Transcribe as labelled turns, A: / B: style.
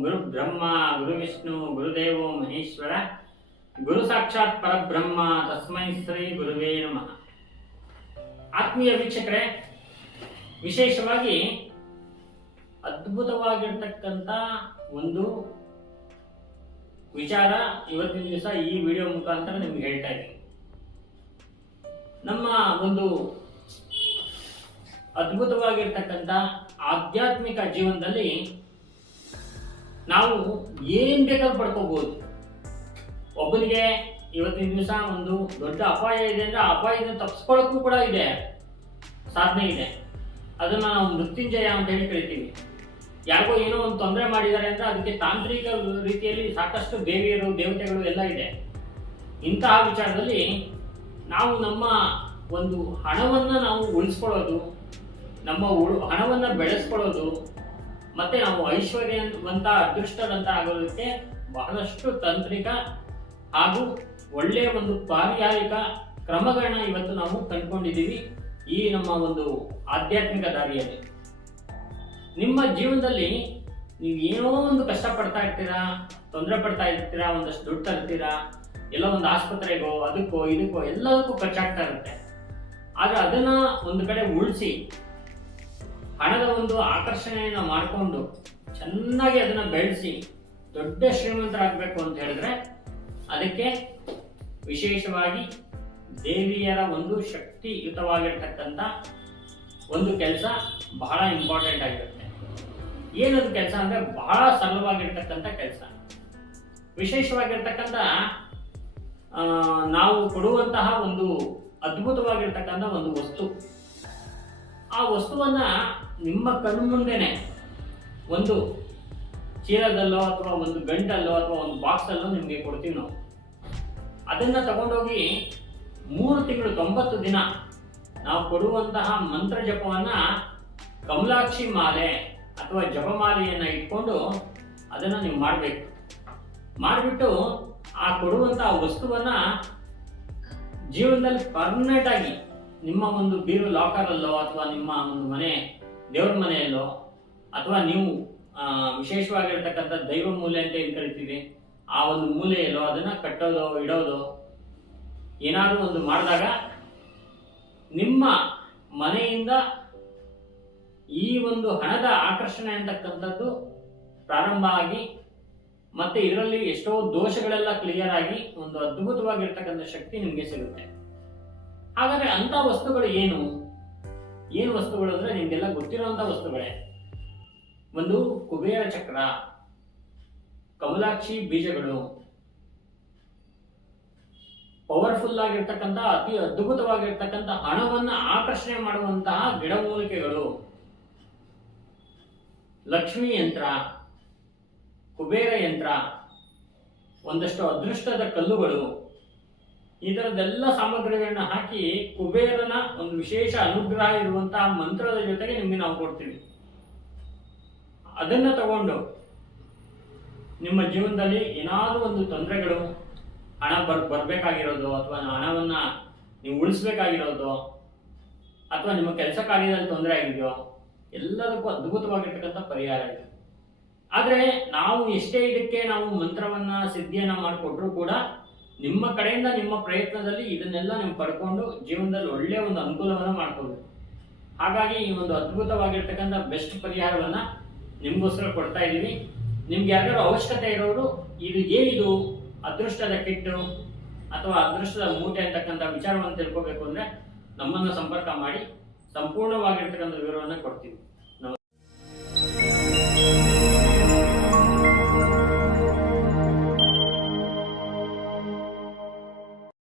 A: ಗುರು ಬ್ರಹ್ಮ, ಗುರು ವಿಷ್ಣು ಗುರುದೇವೋ ಮಹೇಶ್ವರ. ಗುರು ಸಾಕ್ಷಾತ್ ಪರಬ್ರಹ್ಮ, ತಸ್ಮೈ ಶ್ರೀ ಗುರುವೇ ನಮಃ. ಆತ್ಮೀಯ ವೀಕ್ಷಕರೇ, ವಿಶೇಷವಾಗಿ ಅದ್ಭುತವಾಗಿರ್ತಕ್ಕಂಥ ಒಂದು ವಿಚಾರ ಇವತ್ತಿನ ದಿವಸ ಈ ವಿಡಿಯೋ ಮುಖಾಂತರ ನಿಮ್ಗೆ ಹೇಳ್ತಾ ಇದ್ದೀನಿ. ನಮ್ಮ ಒಂದು ಅದ್ಭುತವಾಗಿರ್ತಕ್ಕಂಥ ಆಧ್ಯಾತ್ಮಿಕ ಜೀವನದಲ್ಲಿ ನಾವು ಏನ್ ಬೇಕಾದ್ರೂ ಪಡ್ಕೋಬಹುದು ಒಬ್ಬನಿಗೆ ಇವತ್ತಿನ ದಿವಸ ಒಂದು ದೊಡ್ಡ ಅಪಾಯ ಇದೆ ಅಂದ್ರೆ ಆ ಅಪಾಯದಿಂದ ತಪ್ಪಿಸ್ಕೊಳ್ಳೋಕ್ಕೂ ಕೂಡ ಇದೆ, ಸಾಧನೆ ಇದೆ. ಅದನ್ನ ನಾವು ಮೃತ್ಯುಂಜಯ ಅಂತ ಹೇಳಿ ಕರಿತೀವಿ. ಯಾರಿಗೋ ಏನೋ ಒಂದು ತೊಂದರೆ ಮಾಡಿದ್ದಾರೆ ಅಂದ್ರೆ ಅದಕ್ಕೆ ತಾಂತ್ರಿಕ ರೀತಿಯಲ್ಲಿ ಸಾಕಷ್ಟು ದೇವಿಯರು ದೇವತೆಗಳು ಎಲ್ಲ ಇದೆ. ಇಂತಹ ವಿಚಾರದಲ್ಲಿ ನಾವು ನಮ್ಮ ಒಂದು ಹಣವನ್ನ ನಾವು ಉಳಿಸ್ಕೊಳ್ಳೋದು ನಮ್ಮ ಹಣವನ್ನ ಬೆಳೆಸ್ಕೊಳ್ಳೋದು ಮತ್ತೆ ನಾವು ಐಶ್ವರ್ಯವಂತ ಅದೃಷ್ಟದಂತ ಆಗೋದಕ್ಕೆ ಬಹಳಷ್ಟು ತಾಂತ್ರಿಕ ಹಾಗೂ ಒಳ್ಳೆಯ ಒಂದು ಪಾರಿಹಾರಿಕ ಕ್ರಮಗಳನ್ನ ಇವತ್ತು ನಾವು ಕಂಡುಕೊಂಡಿದ್ದೀವಿ ಈ ನಮ್ಮ ಒಂದು ಆಧ್ಯಾತ್ಮಿಕ ದಾರಿಯಲ್ಲಿ. ನಿಮ್ಮ ಜೀವನದಲ್ಲಿ ನೀವು ಏನೋ ಒಂದು ಕಷ್ಟ ಪಡ್ತಾ ಇರ್ತೀರಾ, ತೊಂದರೆ ಪಡ್ತಾ ಇರ್ತೀರಾ, ಒಂದಷ್ಟು ದುಡ್ಡು ತರ್ತೀರಾ, ಎಲ್ಲ ಒಂದು ಆಸ್ಪತ್ರೆಗೋ, ಅದಕ್ಕೋ, ಇದಕ್ಕೋ, ಎಲ್ಲದಕ್ಕೂ ಖರ್ಚಾಗ್ತಾ ಇರುತ್ತೆ. ಆದ್ರೆ ಅದನ್ನ ಒಂದು ಕಡೆ ಉಳಿಸಿ ಹಣದ ಒಂದು ಆಕರ್ಷಣೆಯನ್ನು ಮಾಡಿಕೊಂಡು ಚೆನ್ನಾಗಿ ಅದನ್ನ ಬೆಳೆಸಿ ದೊಡ್ಡ ಶ್ರೀಮಂತರಾಗಬೇಕು ಅಂತ ಹೇಳಿದ್ರೆ ಅದಕ್ಕೆ ವಿಶೇಷವಾಗಿ ದೇವಿಯರ ಒಂದು ಶಕ್ತಿಯುತವಾಗಿರ್ತಕ್ಕಂಥ ಒಂದು ಕೆಲಸ ಬಹಳ ಇಂಪಾರ್ಟೆಂಟ್ ಆಗಿರುತ್ತೆ. ಏನದು ಕೆಲಸ ಅಂದ್ರೆ ಬಹಳ ಸರಳವಾಗಿರ್ತಕ್ಕಂಥ ಕೆಲಸ. ವಿಶೇಷವಾಗಿರ್ತಕ್ಕಂಥ ನಾವು ಕೊಡುವಂತಹ ಒಂದು ಅದ್ಭುತವಾಗಿರ್ತಕ್ಕಂಥ ಒಂದು ವಸ್ತು. ಆ ವಸ್ತುವನ್ನ ನಿಮ್ಮ ಕಣ್ಣು ಮುಂದೆನೆ ಒಂದು ಚೀಲದಲ್ಲೋ ಅಥವಾ ಒಂದು ಗಂಟಲ್ಲೋ ಅಥವಾ ಒಂದು ಬಾಕ್ಸ್ ಅಲ್ಲೋ ನಿಮಗೆ ಕೊಡ್ತೀವಿ ನಾವು. ಅದನ್ನ ತಗೊಂಡೋಗಿ ಮೂರು ತಿಂಗಳು ತೊಂಬತ್ತು ದಿನ ನಾವು ಕೊಡುವಂತಹ ಮಂತ್ರ ಜಪವನ್ನ ಕಮಲಾಕ್ಷಿ ಮಾಲೆ ಅಥವಾ ಜಪಮಾಲೆಯನ್ನು ಇಟ್ಕೊಂಡು ಅದನ್ನ ನೀವು ಮಾಡಬೇಕು. ಮಾಡಿಬಿಟ್ಟು ಆ ಕೊಡುವಂತಹ ವಸ್ತುವನ್ನ ಜೀವನದಲ್ಲಿ ಪರ್ಮನೆಂಟ್ ಆಗಿ ನಿಮ್ಮ ಒಂದು ಬೀರು ಲಾಕರ್ ಅಲ್ಲೋ ಅಥವಾ ನಿಮ್ಮ ಒಂದು ಮನೆ ದೇವ್ರ ಮನೆಯಲ್ಲೋ, ಅಥವಾ ನೀವು ವಿಶೇಷವಾಗಿರ್ತಕ್ಕಂಥ ದೈವ ಮೂಲೆ ಅಂತ ಏನು ಕರಿತೀವಿ? ಆ ಒಂದು ಮೂಲೆಯಲ್ಲೋ, ಅದನ್ನ ಕಟ್ಟೋದೋ, ಇಡೋದೋ, ಏನಾದರೂ ಒಂದು ಮಾಡಿದಾಗ ನಿಮ್ಮ ಮನೆಯಿಂದ ಈ ಒಂದು ಹಣದ ಆಕರ್ಷಣೆ ಅಂತಕ್ಕಂಥದ್ದು ಪ್ರಾರಂಭ ಆಗಿ, ಮತ್ತೆ ಇದರಲ್ಲಿ ಎಷ್ಟೋ ದೋಷಗಳೆಲ್ಲ ಕ್ಲಿಯರ್ ಆಗಿ ಒಂದು ಅದ್ಭುತವಾಗಿರ್ತಕ್ಕಂಥ ಶಕ್ತಿ ನಿಮಗೆ ಸಿಗುತ್ತೆ. ಹಾಗಾದ್ರೆ ಅಂತ ವಸ್ತುಗಳು ಏನು? ಏನು ವಸ್ತುಗಳು ಅಂದ್ರೆ ನಿಮಗೆಲ್ಲ ಗೊತ್ತಿರುವಂಥ ವಸ್ತುಗಳೇ. ಒಂದು ಕುಬೇರ ಚಕ್ರ, ಕಮಲಾಕ್ಷಿ ಬೀಜಗಳು ಪವರ್ಫುಲ್ ಆಗಿರ್ತಕ್ಕಂಥ, ಅತಿ ಅದ್ಭುತವಾಗಿರ್ತಕ್ಕಂಥ ಹಣವನ್ನ ಆಕರ್ಷಣೆ ಮಾಡುವಂತಹ ಗಿಡಮೂಲಿಕೆಗಳು. ಲಕ್ಷ್ಮಿ ಯಂತ್ರ, ಕುಬೇರ ಯಂತ್ರ, ಒಂದಷ್ಟು ಅದೃಷ್ಟದ ಕಲ್ಲುಗಳು. ಈ ತರದೆಲ್ಲ ಸಾಮಗ್ರಿಗಳನ್ನ ಹಾಕಿ ಕುಬೇರನ ಒಂದು ವಿಶೇಷ ಅನುಗ್ರಹ ಇರುವಂತಹ ಮಂತ್ರದ ಜೊತೆಗೆ ನಿಮಗೆ ನಾವು ಕೊಡ್ತೀವಿ. ಅದನ್ನ ತಗೊಂಡು ನಿಮ್ಮ ಜೀವನದಲ್ಲಿ ಏನಾದರೂ ಒಂದು ತೊಂದರೆಗಳು, ಹಣ ಬರ್, ಬರ್ಬೇಕಾಗಿರೋದು ಅಥವಾ ಹಣವನ್ನ ನೀವು ಉಳಿಸ್ಬೇಕಾಗಿರೋದು ಅಥವಾ ನಿಮ್ಮ ಕೆಲಸ ಕಾರ್ಯದಲ್ಲಿ ತೊಂದರೆ ಆಗಿದೆಯೋ, ಎಲ್ಲದಕ್ಕೂ ಅದ್ಭುತವಾಗಿರ್ತಕ್ಕಂಥ ಪರಿಹಾರ ಇದೆ. ಆದರೆ ನಾವು ಎಷ್ಟೇ ಇದಕ್ಕೆ ನಾವು ಮಂತ್ರವನ್ನ, ಸಿದ್ಧಿಯನ್ನ ಮಾಡಿಕೊಟ್ರು ಕೂಡ ನಿಮ್ಮ ಕಡೆಯಿಂದ ನಿಮ್ಮ ಪ್ರಯತ್ನದಲ್ಲಿ ಇದನ್ನೆಲ್ಲ ನೀವು ಪಡ್ಕೊಂಡು ಜೀವನದಲ್ಲಿ ಒಳ್ಳೆಯ ಒಂದು ಅನುಕೂಲವನ್ನ ಮಾಡ್ಕೋಬೇಕು ಹಾಗಾಗಿ ಈ ಒಂದು ಅದ್ಭುತವಾಗಿರ್ತಕ್ಕಂಥ ಬೆಸ್ಟ್ ಪರಿಹಾರವನ್ನ ನಿಮಗೋಸ್ಕರ ಕೊಡ್ತಾ ಇದ್ದೀವಿ ನಿಮ್ಗೆ ಯಾರ್ಯಾರು ಅವಶ್ಯಕತೆ ಇರೋರು, ಇದು ಏನಿದು, ಅದೃಷ್ಟದ ಕಿಟ್ಟು ಅಥವಾ ಅದೃಷ್ಟದ ಮೂಟೆ ಅಂತಕ್ಕಂಥ ವಿಚಾರವನ್ನು ತಿಳ್ಕೋಬೇಕು ಅಂದ್ರೆ ನಮ್ಮನ್ನು ಸಂಪರ್ಕ ಮಾಡಿ, ಸಂಪೂರ್ಣವಾಗಿರ್ತಕ್ಕಂಥ ವಿವರವನ್ನು ಕೊಡ್ತೀವಿ